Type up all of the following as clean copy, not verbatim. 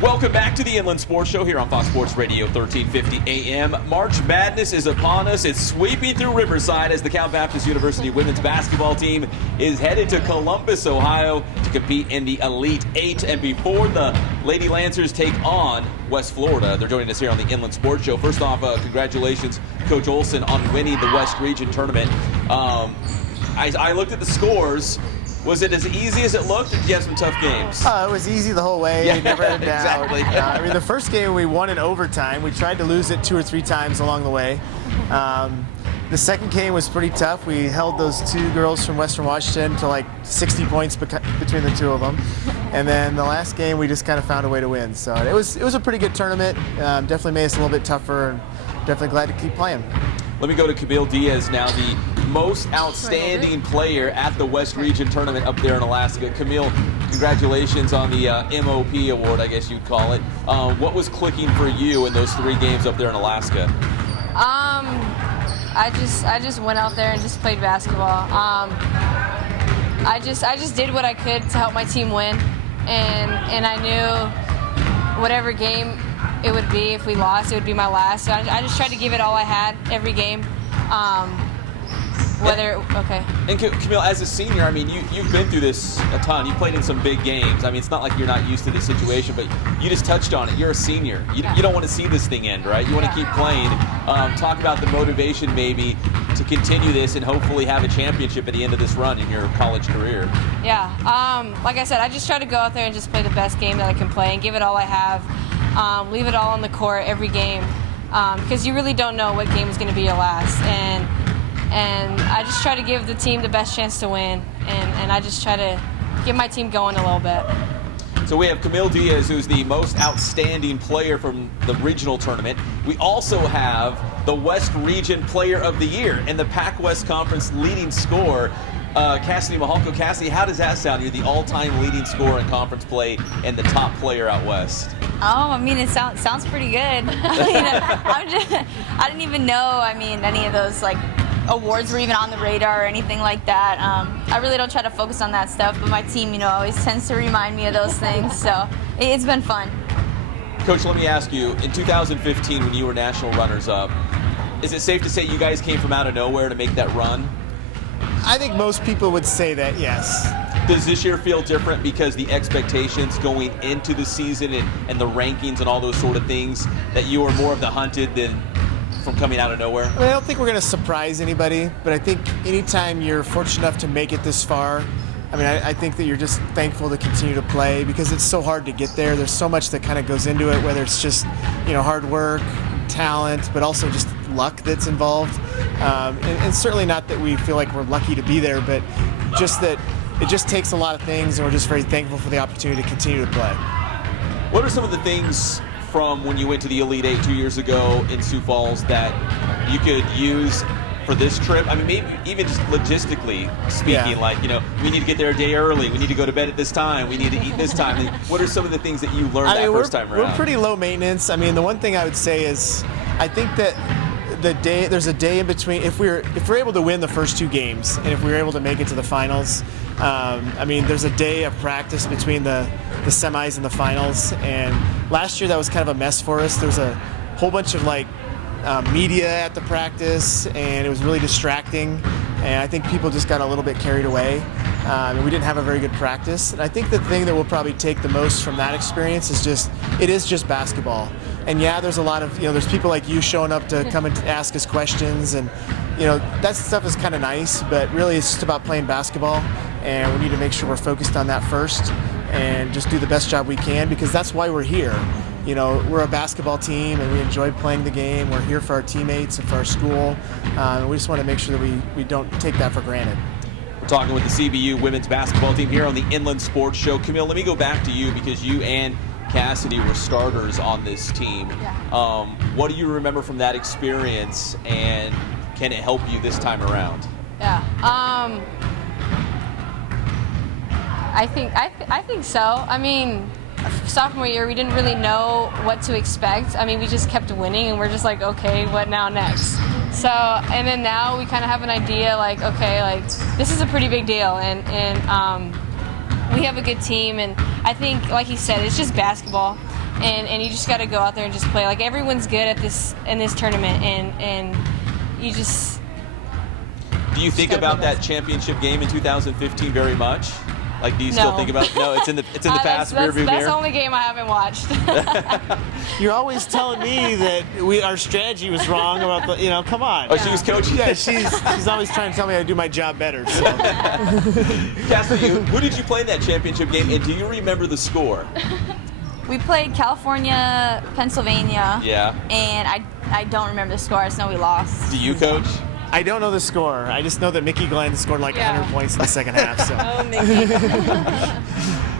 Welcome back to the Inland Sports Show here on Fox Sports Radio 1350 AM. March Madness is upon us. It's sweeping through Riverside as the Cal Baptist University women's basketball team is headed to Columbus, Ohio to compete in the Elite Eight. And before the Lady Lancers take on West Florida, they're joining us here on the Inland Sports Show. First off, congratulations, Coach Olson, on winning the West Region Tournament. I looked at the scores. Was it as easy as it looked, or did you have some tough games? It was easy the whole way. Yeah, never had a doubt. exactly. I mean, the first game we won in overtime. We tried to lose it 2 or 3 times along the way. The second game was pretty tough. We held those 2 girls from Western Washington to like 60 points between the 2 of them. And then the last game, we just kind of found a way to win. So it was a pretty good tournament. Definitely made us a little bit tougher, and definitely glad to keep playing. Let me go to Kamille Diaz now, the most outstanding player at the West Region Tournament up there in Alaska. Kamille, congratulations on the MOP award, I guess you'd call it. What was clicking for you in those 3 games up there in Alaska? I just went out there and just played basketball. I just did what I could to help my team win, and I knew whatever game it would be, if we lost, it would be my last. So I just tried to give it all I had every game. And Kamille, as a senior, I mean, you've been through this a ton. You played in some big games. I mean, it's not like you're not used to this situation, but you just touched on it. You're a senior. You don't want to see this thing end, right? You want to keep playing. Talk about the motivation maybe to continue this and hopefully have a championship at the end of this run in your college career. Yeah. Like I said, I just try to go out there and just play the best game that I can play and give it all I have. Leave it all on the court every game, because you really don't know what game is going to be your last. And I just try to give the team the best chance to win, and I just try to get my team going a little bit. So we have Kamille Diaz, who's the most outstanding player from the regional tournament. We also have the West Region Player of the Year and the PacWest Conference leading scorer, Cassidy Mihlako. Cassidy, how does that sound? You're the all-time leading scorer in conference play and the top player out west. Oh, I mean, it sounds pretty good. I didn't even know, any of those, awards were even on the radar or anything like that. I really don't try to focus on that stuff, but my team, always tends to remind me of those things, so it's been fun. Coach, let me ask you, in 2015 when you were national runners-up, is it safe to say you guys came from out of nowhere to make that run? I think most people would say that, yes. Does this year feel different because the expectations going into the season and the rankings and all those sort of things, that you are more of the hunted than from coming out of nowhere? I don't think we're going to surprise anybody, but I think anytime you're fortunate enough to make it this far, I think that you're just thankful to continue to play because it's so hard to get there. There's so much that kind of goes into it, whether it's just, hard work, talent, but also just luck that's involved. And certainly not that we feel like we're lucky to be there, but just that it just takes a lot of things, and we're just very thankful for the opportunity to continue to play. What are some of the things from when you went to the Elite Eight 2 years ago in Sioux Falls that you could use for this trip? Maybe even just logistically speaking, we need to get there a day early, we need to go to bed at this time, we need to eat this time. What are some of the things that you learned first time around? We're pretty low maintenance. The one thing I would say is I think that there's a day in between. If we're able to win the first 2 games, and if we're able to make it to the finals, there's a day of practice between the semis and the finals. And last year that was kind of a mess for us. There's a whole bunch of media at the practice, and it was really distracting. And I think people just got a little bit carried away. And we didn't have a very good practice. And I think the thing that we'll probably take the most from that experience is it is just basketball. And yeah, there's a lot of, there's people like you showing up to come and ask us questions, and that stuff is kind of nice, but really it's just about playing basketball, and we need to make sure we're focused on that first and just do the best job we can, because that's why we're here. We're a basketball team and we enjoy playing the game. We're here for our teammates and for our school, and we just want to make sure that we don't take that for granted. We're talking with the CBU women's basketball team here on the Inland Sports Show. Kamille, let me go back to you because you and Cassidy were starters on this team. Yeah. What do you remember from that experience, and can it help you this time around? Yeah. I think so. Sophomore year, we didn't really know what to expect. We just kept winning, and we're just like, okay, what now next? So, and then now we kind of have an idea, this is a pretty big deal, and we have a good team, and I think, like he said, it's just basketball. and you just got to go out there and just play. Like everyone's good at this in this tournament, and you just. Do you think about that championship game in 2015 very much? Like, do you still think about it? No, it's in the past, rearview mirror. That's the only game I haven't watched. You're always telling me that our strategy was wrong about the, come on. Oh, she was coaching? Yeah, she's always trying to tell me how to do my job better. So. Cassidy, who did you play in that championship game, and do you remember the score? We played California, Pennsylvania. Yeah. And I don't remember the score. I just know we lost. Do you coach? I don't know the score. I just know that Mickey Glenn scored like 100 points in the second half. So. Oh, Mickey.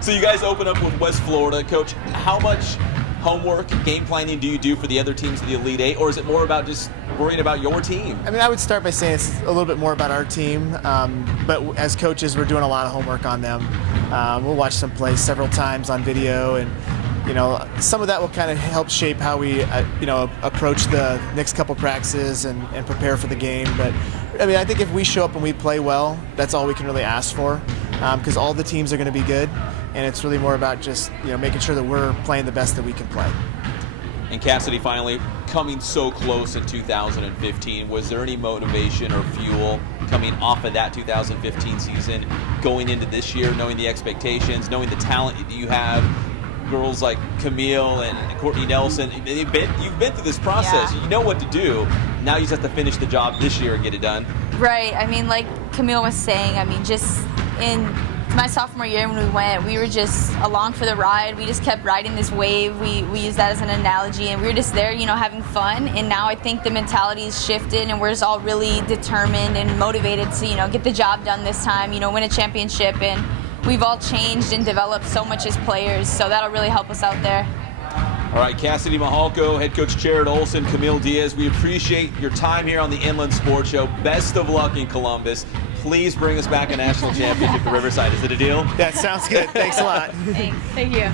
So you guys open up with West Florida. Coach, how much homework, game planning do you do for the other teams of the Elite Eight, or is it more about just worrying about your team? I mean, I would start by saying it's a little bit more about our team, but as coaches, we're doing a lot of homework on them. We'll watch them play several times on video, and some of that will kind of help shape how we, approach the next couple practices and prepare for the game. But I mean, I think if we show up and we play well, that's all we can really ask for, because all the teams are going to be good, and it's really more about just making sure that we're playing the best that we can play. And Cassidy, finally coming so close in 2015, was there any motivation or fuel coming off of that 2015 season, going into this year, knowing the expectations, knowing the talent that you have? Girls like Kamille and Courtney Nelson, you've been through this process. Yeah. You know what to do. Now you just have to finish the job this year and get it done. Right. I mean, like Kamille was saying, I mean, just in my sophomore year when we went, we were just along for the ride. We just kept riding this wave. We use that as an analogy, and we were just there, having fun. And now I think the mentality's shifted, and we're just all really determined and motivated to, get the job done this time, win a championship. And we've all changed and developed so much as players, so that'll really help us out there. All right, Cassidy, Mihalko, head coach Jarrod Olson, Kamille, Diaz, we appreciate your time here on the Inland Sports Show. Best of luck in Columbus. Please bring us back a national championship to Riverside. Is it a deal? That sounds good. Thanks a lot. Thanks. Thank you.